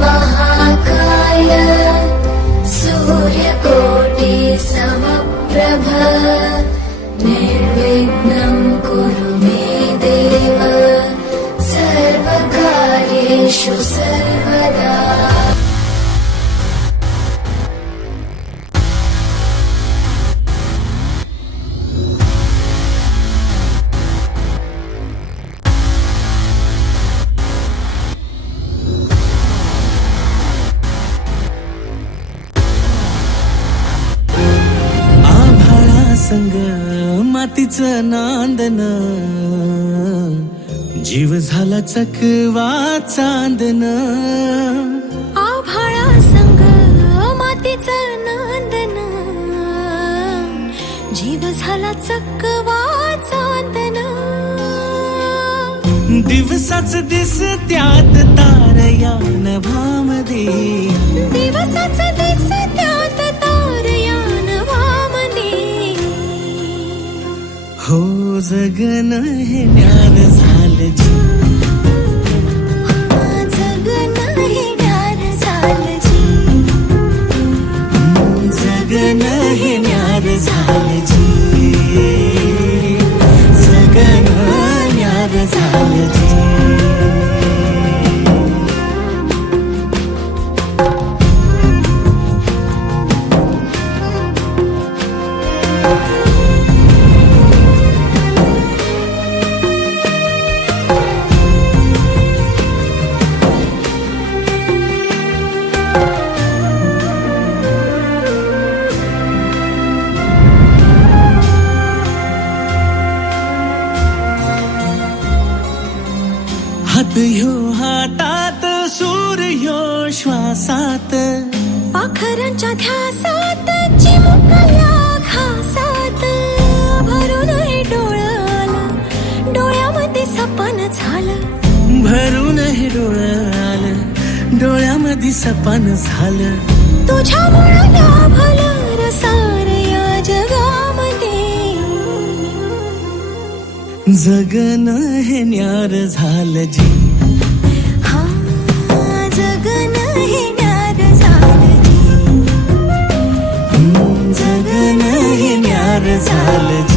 महाकाय सूर्यकोटि समप्रभ निर्विघ्नं कुरु मे देव सर्वकार्येषु सर्वदा। संग मातीचं नांदन जीव झाला चकवा चांदन। आभाळा संग मातीचं नांदन जीव झाला चकवा चांदन। दिवसाच दिसत्यात तारया नभामध्ये दिवसाच दिसत्यात तारया नभामध्ये। हो जगन हे ज्ञान झालं जी जगन हे ज्ञान झालं जी जगन हे ज्ञान झालं जी जगन ज्ञान झालं जी। हात ह्यो हातात सूर्यो श्वासात पाखरांच्या ध्यासात चिमुकल्या घासात भरून हे डोळ्याला डोळ्यामध्ये सपन झालं भरून हे डोळ्याला डोळ्यामध्ये सपन झालं। तुझ्यामुळं लाभलं रसार या जगामध्ये जगन हे न्यार झालं जी हा जगन हे न्यार झालं जी जगन हे न्यार झालं जी।